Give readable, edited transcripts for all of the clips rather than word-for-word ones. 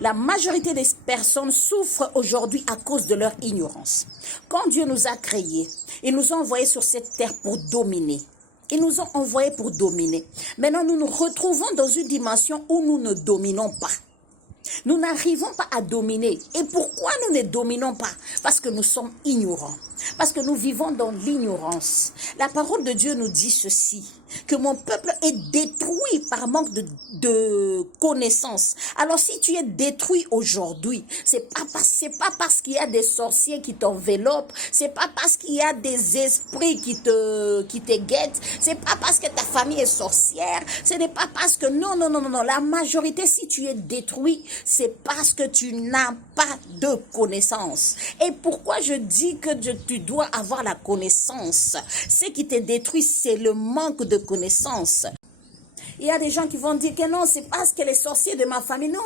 La majorité des personnes souffrent aujourd'hui à cause de leur ignorance. Quand Dieu nous a créés, il nous a envoyés sur cette terre pour dominer. Ils nous ont envoyés pour dominer. Maintenant, nous nous retrouvons dans une dimension où nous ne dominons pas. Nous n'arrivons pas à dominer. Et pourquoi nous ne dominons pas? Parce que nous sommes ignorants. Parce que nous vivons dans l'ignorance. La parole de Dieu nous dit ceci, que mon peuple est détruit par manque de connaissances. Alors si tu es détruit aujourd'hui, c'est pas parce qu'il y a des sorciers qui t'enveloppent, c'est pas parce qu'il y a des esprits qui te guettent, c'est pas parce que ta famille est sorcière, ce n'est pas parce que non, la majorité, si tu es détruit, c'est parce que tu n'as pas de connaissances. Et pourquoi je dis que tu dois avoir la connaissance? Ce qui te détruit, c'est le manque de connaissances. Il y a des gens qui vont dire que non, c'est parce que les sorciers de ma famille. Non.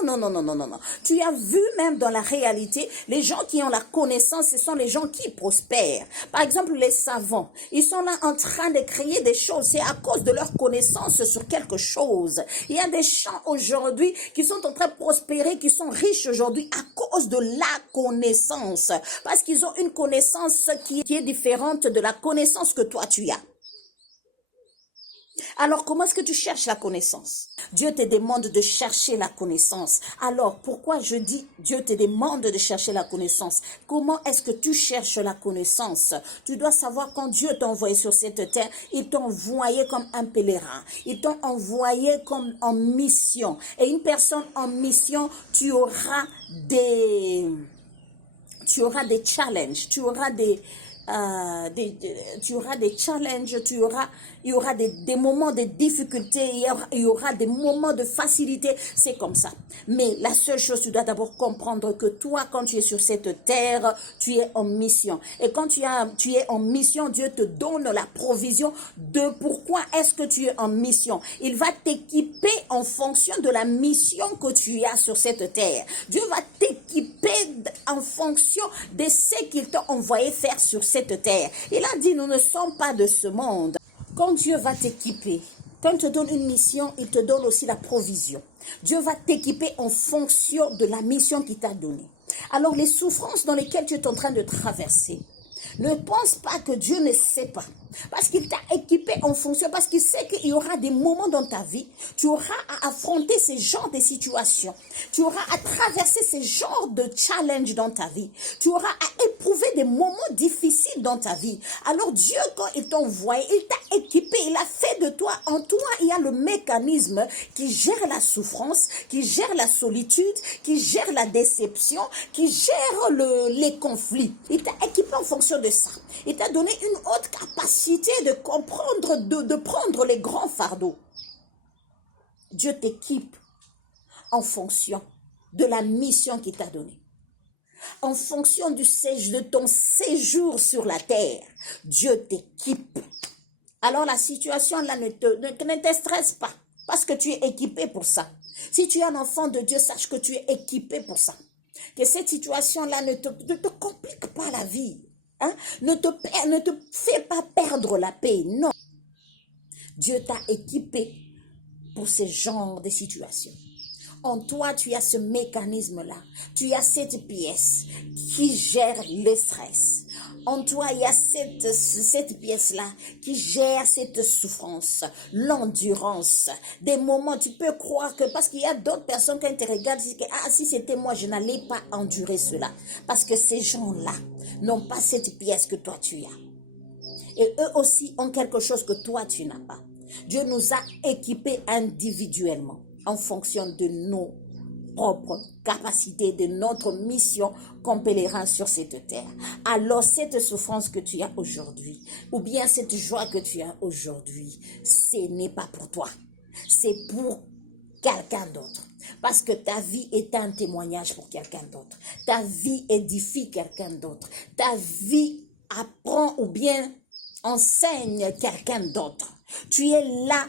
Tu as vu même dans la réalité, les gens qui ont la connaissance, ce sont les gens qui prospèrent. Par exemple, les savants, ils sont là en train de créer des choses. C'est à cause de leur connaissance sur quelque chose. Il y a des gens aujourd'hui qui sont en train de prospérer, qui sont riches aujourd'hui à cause de la connaissance. Parce qu'ils ont une connaissance qui est différente de la connaissance que toi tu as. Alors, comment est-ce que tu cherches la connaissance? Dieu te demande de chercher la connaissance. Alors, pourquoi je dis Dieu te demande de chercher la connaissance? Comment est-ce que tu cherches la connaissance? Tu dois savoir, quand Dieu t'a envoyé sur cette terre, il t'a envoyé comme un pèlerin. Il t'a envoyé comme en mission. Et une personne en mission, tu auras des challenges, tu auras des challenges, il y aura des moments de difficulté, il y aura des moments de facilité, c'est comme ça. Mais la seule chose, tu dois d'abord comprendre que toi, quand tu es sur cette terre, tu es en mission. Et quand tu es en mission, Dieu te donne la provision de pourquoi est-ce que tu es en mission. Il va t'équiper en fonction de la mission que tu as sur cette terre. Dieu va t'équiper en fonction de ce qu'il t'a envoyé faire sur cette terre. Il a dit, nous ne sommes pas de ce monde. Quand Dieu va t'équiper, quand il te donne une mission, il te donne aussi la provision. Dieu va t'équiper en fonction de la mission qu'il t'a donnée. Alors les souffrances dans lesquelles tu es en train de traverser, ne pense pas que Dieu ne sait pas. Parce qu'il t'a équipé en fonction, parce qu'il sait qu'il y aura des moments dans ta vie, tu auras à affronter ces genres de situations. Tu auras à traverser ces genres de challenges dans ta vie. Tu auras à éprouver des moments difficiles dans ta vie. Alors Dieu, quand il t'a envoyé, il t'a équipé, il a fait de toi, en toi, il y a le mécanisme qui gère la souffrance, qui gère la solitude, qui gère la déception, qui gère les conflits. Il t'a équipé en fonction de ça. Il t'a donné une haute capacité de comprendre, de prendre les grands fardeaux. Dieu t'équipe en fonction de la mission qu'il t'a donnée. En fonction de ton séjour sur la terre, Dieu t'équipe. Alors la situation là ne te stresse pas, parce que tu es équipé pour ça. Si tu es un enfant de Dieu, sache que tu es équipé pour ça. Que cette situation-là ne te complique pas la vie. Hein? Ne te fais pas perdre la paix, non. Dieu t'a équipé pour ce genre de situation. En toi, tu as ce mécanisme-là. Tu as cette pièce qui gère le stress. En toi, il y a cette pièce-là qui gère cette souffrance, l'endurance. Des moments, tu peux croire que, parce qu'il y a d'autres personnes quand ils te regardent, ils disent que si c'était moi, je n'allais pas endurer cela. Parce que ces gens-là n'ont pas cette pièce que toi tu as. Et eux aussi ont quelque chose que toi tu n'as pas. Dieu nous a équipés individuellement en fonction de nos propres capacités, de notre mission comme pèlerin sur cette terre. Alors cette souffrance que tu as aujourd'hui, ou bien cette joie que tu as aujourd'hui, ce n'est pas pour toi, c'est pour quelqu'un d'autre. Parce que ta vie est un témoignage pour quelqu'un d'autre. Ta vie édifie quelqu'un d'autre. Ta vie apprend ou bien enseigne quelqu'un d'autre. Tu es là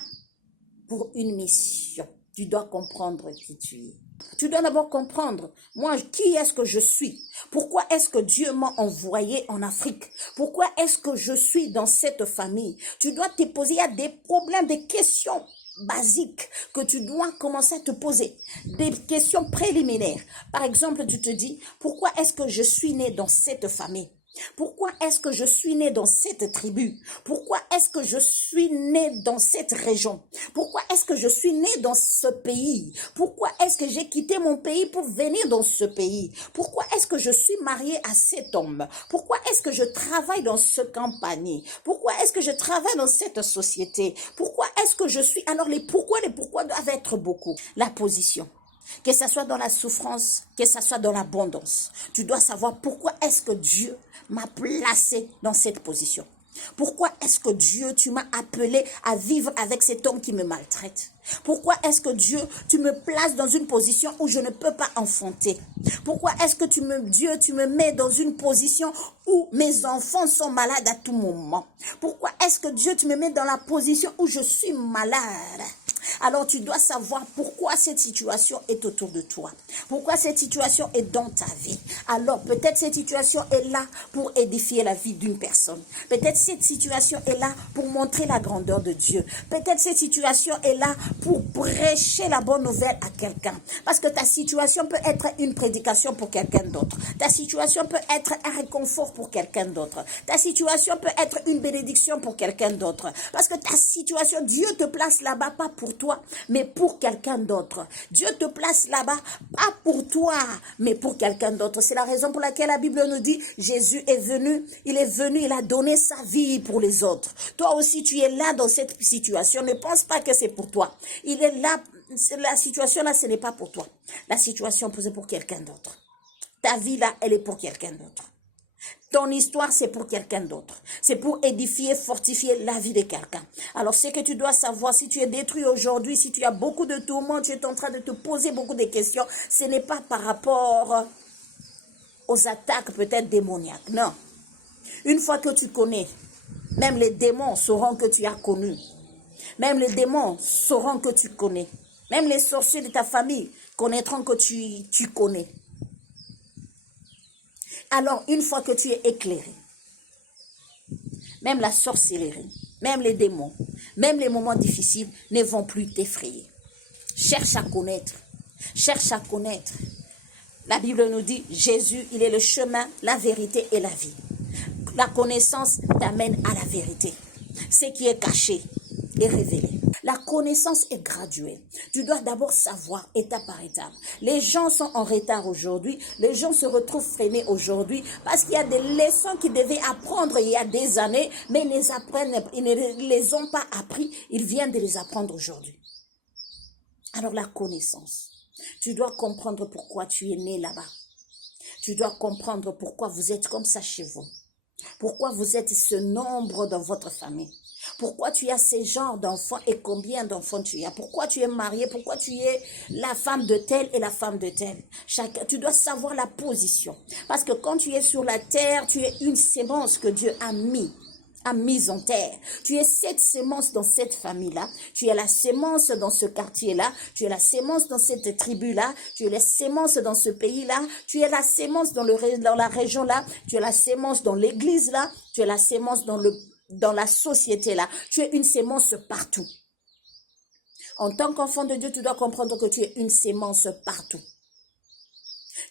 pour une mission. Tu dois comprendre qui tu es. Tu dois d'abord comprendre, moi, qui est-ce que je suis? Pourquoi est-ce que Dieu m'a envoyé en Afrique? Pourquoi est-ce que je suis dans cette famille? Tu dois te poser, il y a des problèmes, des questions basiques que tu dois commencer à te poser. Des questions préliminaires. Par exemple, tu te dis, pourquoi est-ce que je suis né dans cette famille? Pourquoi est-ce que je suis né dans cette tribu? Pourquoi est-ce que je suis né dans cette région? Pourquoi est-ce que je suis né dans ce pays? Pourquoi est-ce que j'ai quitté mon pays pour venir dans ce pays? Pourquoi est-ce que je suis mariée à cet homme? Pourquoi est-ce que je travaille dans ce campagne? Pourquoi est-ce que je travaille dans cette société? Pourquoi est-ce que je suis... Alors les pourquoi doivent être beaucoup. La position. Que ce soit dans la souffrance, que ce soit dans l'abondance. Tu dois savoir pourquoi est-ce que Dieu m'a placé dans cette position. Pourquoi est-ce que Dieu, tu m'as appelé à vivre avec cet homme qui me maltraite? Pourquoi est-ce que Dieu, tu me places dans une position où je ne peux pas enfanter? Pourquoi est-ce que Dieu, tu me mets dans une position où mes enfants sont malades à tout moment? Pourquoi est-ce que Dieu, tu me mets dans la position où je suis malade? Alors tu dois savoir pourquoi cette situation est autour de toi. Pourquoi cette situation est dans ta vie. Alors peut-être cette situation est là pour édifier la vie d'une personne. Peut-être cette situation est là pour montrer la grandeur de Dieu. Peut-être cette situation est là pour prêcher la bonne nouvelle à quelqu'un. Parce que ta situation peut être une prédication pour quelqu'un d'autre. Ta situation peut être un réconfort pour quelqu'un d'autre. Ta situation peut être une bénédiction pour quelqu'un d'autre. Parce que ta situation, Dieu te place là-bas pas pour toi, mais pour quelqu'un d'autre. Dieu te place là-bas, pas pour toi, mais pour quelqu'un d'autre. C'est la raison pour laquelle la Bible nous dit, Jésus est venu, il a donné sa vie pour les autres. Toi aussi, tu es là dans cette situation. Ne pense pas que c'est pour toi. Il est là, la situation là, ce n'est pas pour toi. La situation, c'est pour quelqu'un d'autre. Ta vie là, elle est pour quelqu'un d'autre. Ton histoire, c'est pour quelqu'un d'autre. C'est pour édifier, fortifier la vie de quelqu'un. Alors, ce que tu dois savoir, si tu es détruit aujourd'hui, si tu as beaucoup de tourments, tu es en train de te poser beaucoup de questions, ce n'est pas par rapport aux attaques peut-être démoniaques. Non. Une fois que tu connais, même les démons sauront que tu as connu. Même les démons sauront que tu connais. Même les sorciers de ta famille connaîtront que tu connais. Alors, une fois que tu es éclairé, même la sorcellerie, même les démons, même les moments difficiles ne vont plus t'effrayer. Cherche à connaître. Cherche à connaître. La Bible nous dit, Jésus, il est le chemin, la vérité et la vie. La connaissance t'amène à la vérité. Ce qui est caché est révélé. La connaissance est graduelle. Tu dois d'abord savoir étape par étape. Les gens sont en retard aujourd'hui. Les gens se retrouvent freinés aujourd'hui parce qu'il y a des leçons qu'ils devaient apprendre il y a des années, mais ils ne les ont pas appris. Ils viennent de les apprendre aujourd'hui. Alors la connaissance. Tu dois comprendre pourquoi tu es né là-bas. Tu dois comprendre pourquoi vous êtes comme ça chez vous. Pourquoi vous êtes ce nombre dans votre famille. Pourquoi tu as ce genre d'enfants et combien d'enfants tu as. Pourquoi tu es marié, pourquoi tu es la femme de tel et la femme de tel. Tu dois savoir la position. Parce que quand tu es sur la terre, tu es une sémence que Dieu a mise en terre. Tu es cette sémence dans cette famille-là. Tu es la sémence dans ce quartier-là. Tu es la sémence dans cette tribu-là. Tu es la sémence dans ce pays-là. Tu es la sémence dans la région-là. Tu es la sémence dans l'église-là. Tu es la sémence dans la société-là. Tu es une sémence partout. En tant qu'enfant de Dieu, tu dois comprendre que tu es une sémence partout.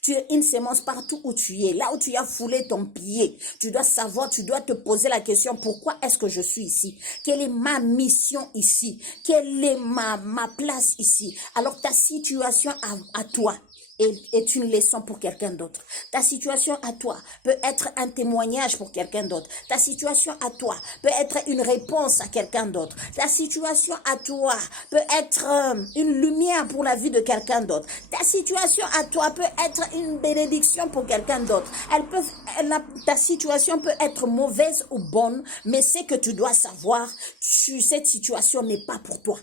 Tu es une sémence partout où tu es, là où tu as foulé ton pied. Tu dois savoir, tu dois te poser la question, pourquoi est-ce que je suis ici? Quelle est ma mission ici? Quelle est ma place ici? Alors ta situation à toi est une leçon pour quelqu'un d'autre. Ta situation à toi peut être un témoignage pour quelqu'un d'autre. Ta situation à toi peut être une réponse à quelqu'un d'autre. Ta situation à toi peut être une lumière pour la vie de quelqu'un d'autre. Ta situation à toi peut être une bénédiction pour quelqu'un d'autre. Ta situation peut être mauvaise ou bonne, mais ce que tu dois savoir, cette situation n'est pas pour toi.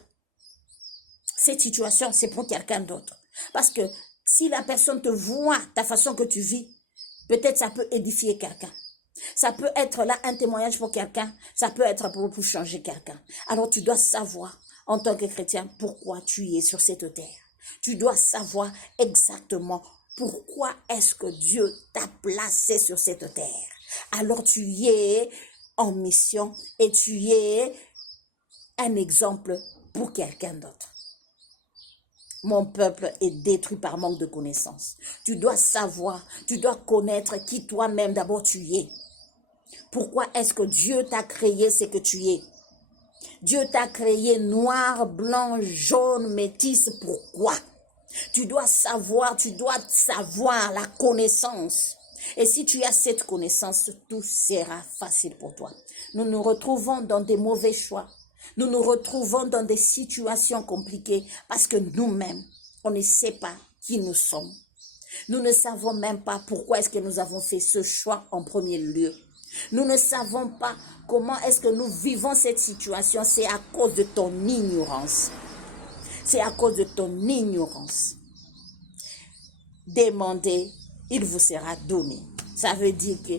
Cette situation, c'est pour quelqu'un d'autre. Parce que si la personne te voit, ta façon que tu vis, peut-être ça peut édifier quelqu'un. Ça peut être là un témoignage pour quelqu'un. Ça peut être pour changer quelqu'un. Alors tu dois savoir, en tant que chrétien, pourquoi tu es sur cette terre. Tu dois savoir exactement pourquoi est-ce que Dieu t'a placé sur cette terre. Alors tu es en mission et tu es un exemple pour quelqu'un d'autre. Mon peuple est détruit par manque de connaissances. Tu dois savoir, tu dois connaître qui toi-même d'abord tu es. Pourquoi est-ce que Dieu t'a créé ce que tu es? Dieu t'a créé noir, blanc, jaune, métis. Pourquoi? Tu dois savoir la connaissance. Et si tu as cette connaissance, tout sera facile pour toi. Nous nous retrouvons dans des mauvais choix. Nous nous retrouvons dans des situations compliquées parce que nous-mêmes, on ne sait pas qui nous sommes. Nous ne savons même pas pourquoi est-ce que nous avons fait ce choix en premier lieu. Nous ne savons pas comment est-ce que nous vivons cette situation. C'est à cause de ton ignorance. C'est à cause de ton ignorance. Demandez, il vous sera donné. Ça veut dire que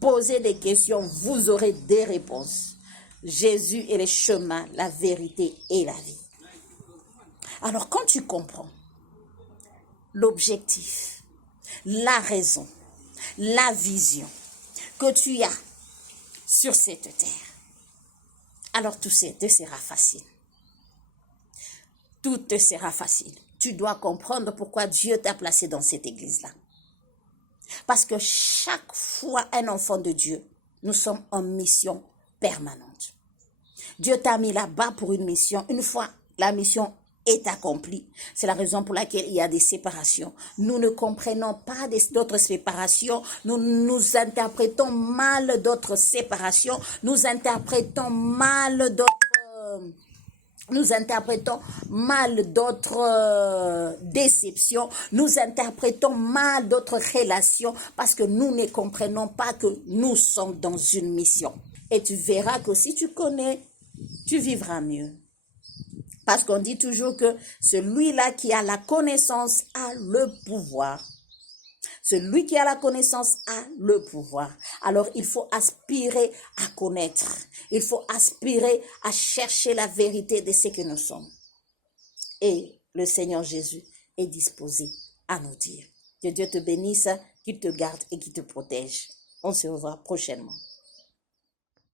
posez des questions, vous aurez des réponses. Jésus est le chemin, la vérité et la vie. Alors quand tu comprends l'objectif, la raison, la vision que tu as sur cette terre, alors tout te sera facile. Tout te sera facile. Tu dois comprendre pourquoi Dieu t'a placé dans cette église-là. Parce que chaque fois un enfant de Dieu, nous sommes en mission permanente. Dieu t'a mis là-bas pour une mission. Une fois la mission est accomplie, c'est la raison pour laquelle il y a des séparations. Nous ne comprenons pas d'autres séparations. Nous interprétons mal d'autres séparations. Nous interprétons mal d'autres déceptions, nous interprétons mal d'autres relations parce que nous ne comprenons pas que nous sommes dans une mission. Et tu verras que si tu connais, tu vivras mieux. Parce qu'on dit toujours que celui-là qui a la connaissance a le pouvoir. Celui qui a la connaissance a le pouvoir. Alors, il faut aspirer à connaître. Il faut aspirer à chercher la vérité de ce que nous sommes. Et le Seigneur Jésus est disposé à nous dire. Que Dieu te bénisse, qu'il te garde et qu'il te protège. On se revoit prochainement.